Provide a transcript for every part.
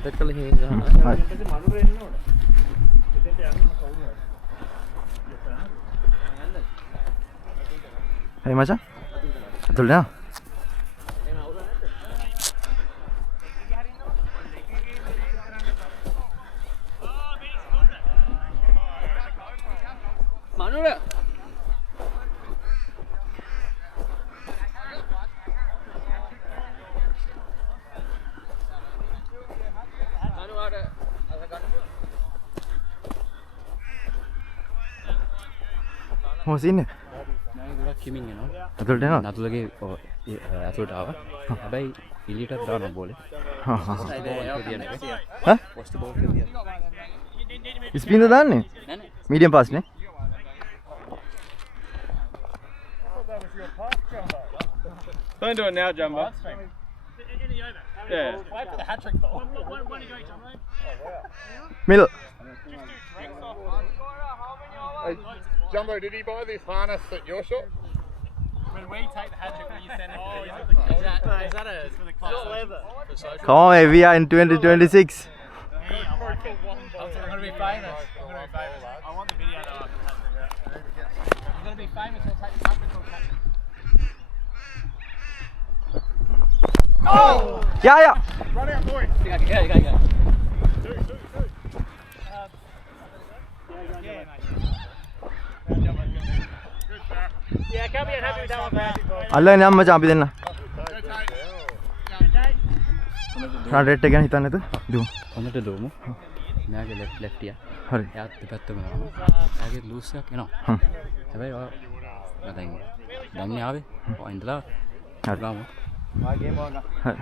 contact කරලා හිමින් ගහනවා. මනුර එන්න ඕන. එතෙන්ට යන්න කවුරු හරි. Hey මචං. අතුල්ට යන්න. මනුර මොකද ඉන්නේ? නෑ ගොඩක් කිමින් එනවා. අතුල්ට යනවා. නතුලගේ ඇතුළට ආවා. හැබැයි එළියටත් දානවා බෝලේ. හා හා. ඈ? පොස්ට් බෝල් එක තියනවා. ස්පින් දාන්නේ? නෑ නෑ. මීඩියම් පාස් නේ? Don't do it now, Jumbo. Yeah. Wait for the hat trick ball. One to go, Jumbo. Meal. Hey, Jumbo, did he buy this harness at your shop? When we take the hat trick, will you send it? Is that a for the club? Leather. For social. Come on, mate, we are in 2026. I'm gonna be famous. I'm gonna be famous. I want the video to I'm gonna be famous. I'll take the hat trick. Oh! Yeah, yeah. Run out, boy. Go. Yeah, come here, happy with that one, man. අල්ලගෙන යන්න මචං අපි දෙන්න. Go tight. රන් රේට් එක ගැන හිතන්නේ නැතුව. දුමු. හොඳට දුවමු. මෙයාගේ left එක. හරි. එයාත් දෙපැත්තම යනවා. එයාගේ ලූස් එකක් එනවා. හැබැයි ඔය දැන් ආවේ. ඔය ඉඳලා හරි. ගාමු. හරි.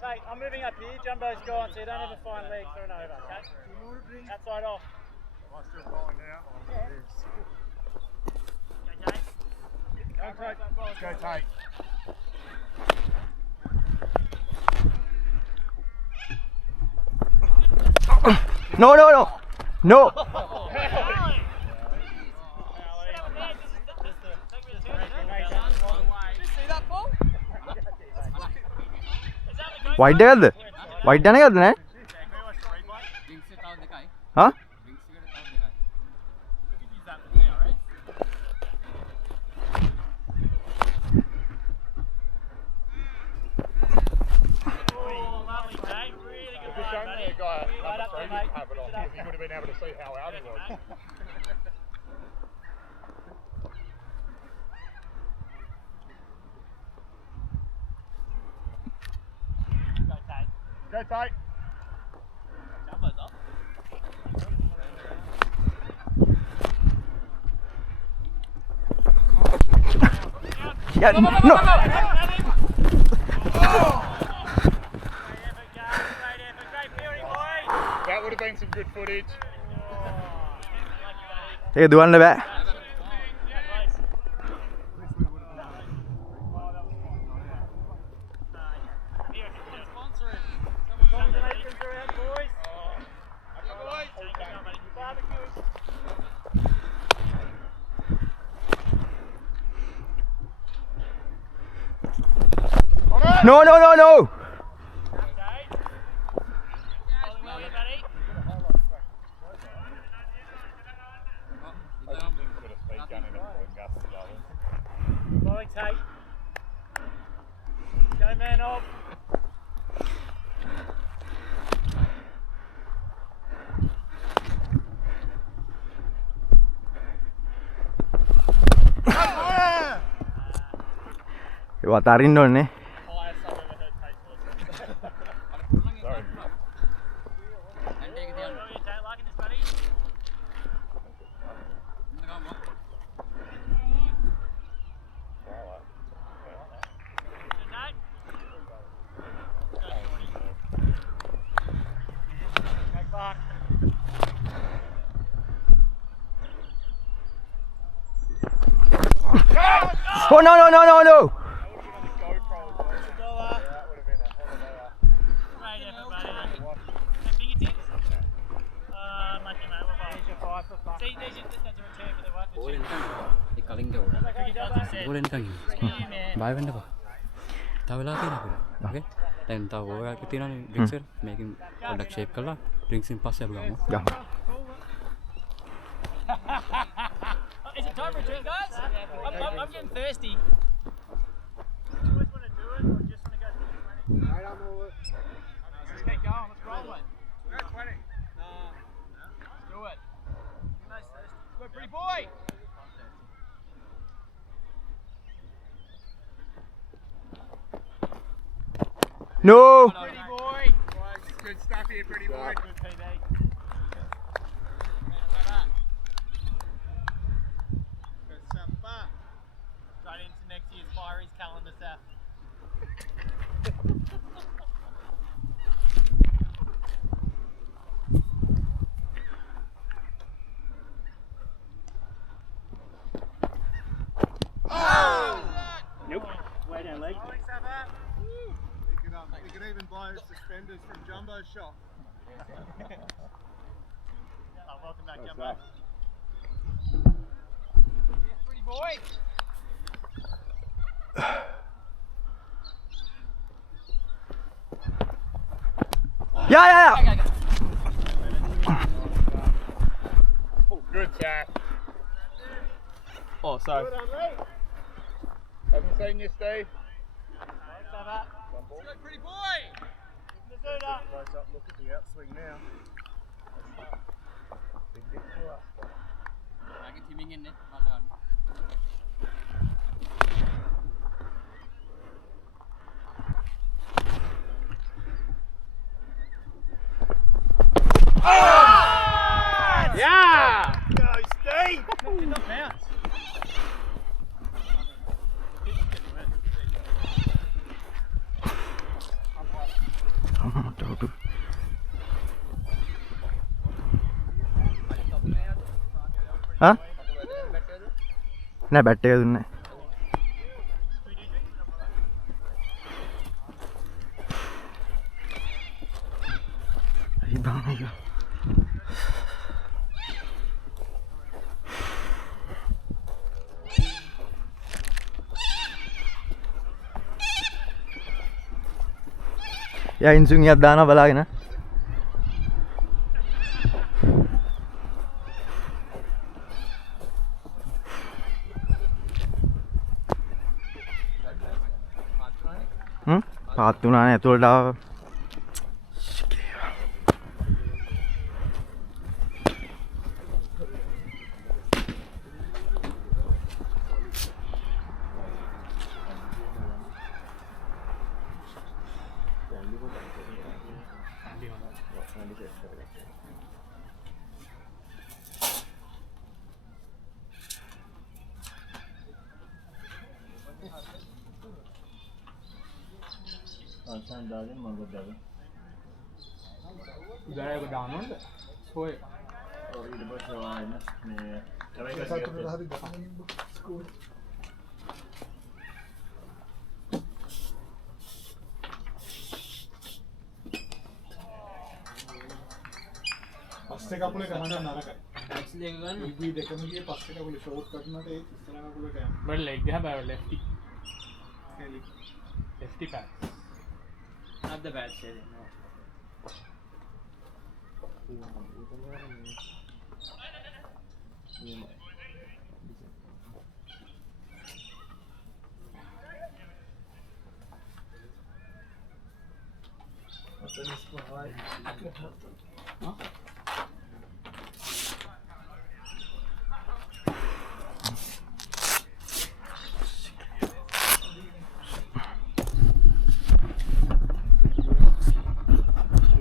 Take. I'm moving up here. Jumbo's gone, so you don't ever find legs or an over. Okay. Outside off. Am I still falling now? Go tight. No, no, no. No. White එකක්ද? White යන එකක්ද නෑ? හා? Just show me a guy at number 3 didn't have it on because he would have been able to see how out he was. Go tight. Yeah, no. That would have been some good footage. ඒක දුවන්න බෑ. No, no, no, no. Blowing tape. Go man off. ඒවා අතාරින්න ඕනේ. Oh no, no, no, no, no. think they should just have to return for the one. ඕලෙන් ඒ කලින් ගවුන ඕලෙන් නිකන් බය වෙන්න එපා තව වෙලා තියෙනවා අපිට ඕකේ දැන් තව ඕයාට තියෙනනේ ඩ්‍රින්ක්ස් එක මේකෙන් පොඩ්ඩක් ෂේප් කරලා ඩ්‍රින්ක්ස් එකෙන් පස්සේ අපි ගමු ගමු. Is it time for a drink, guys? I'm getting thirsty. Do you always want to do it or just want to go through the 20? Let's keep going. Let's roll it. We're at 20. Let's do it. Good, pretty boy. No! Pretty boy. Good stuff here, pretty boy. Good PB. Good stuff. Straight into next year's Fireys calendar stuff. Way down leg. You could even buy suspenders from Jumbo's shop. Welcome back, Jumbo. Pretty boy. Yeah. Oh, good chat. Oh, sorry. Haven't seen you, Steve. Let's go, pretty boy. Close up, look at the outswing now. Big hit to us. යාගේ ටීමින් එන්නේ මල්ලවන්න Yeah! Go, Steve! Did not bounce. හා? නෑ බැට් එක දුන්නේ. ඉබා මේක. යා ඉන්සුන් එකක් දානවා බලාගෙන. පාත් වුණානේ ඇතුළට ආව. උදෑයක දානවද? සෝය. පස්සේ කකුලේ ගහන්න නරකයි. ඇක්සිලි එක ගන්න ඉබී දෙකම ගියේ පස්සේ කකුලේ ෂෝට් කට්නට ඒ ඉස්සර කකුලට යන්න. බඩ ලෙග් එක හැබැයි lefty. Lefty pass. not the bad shit no Huh?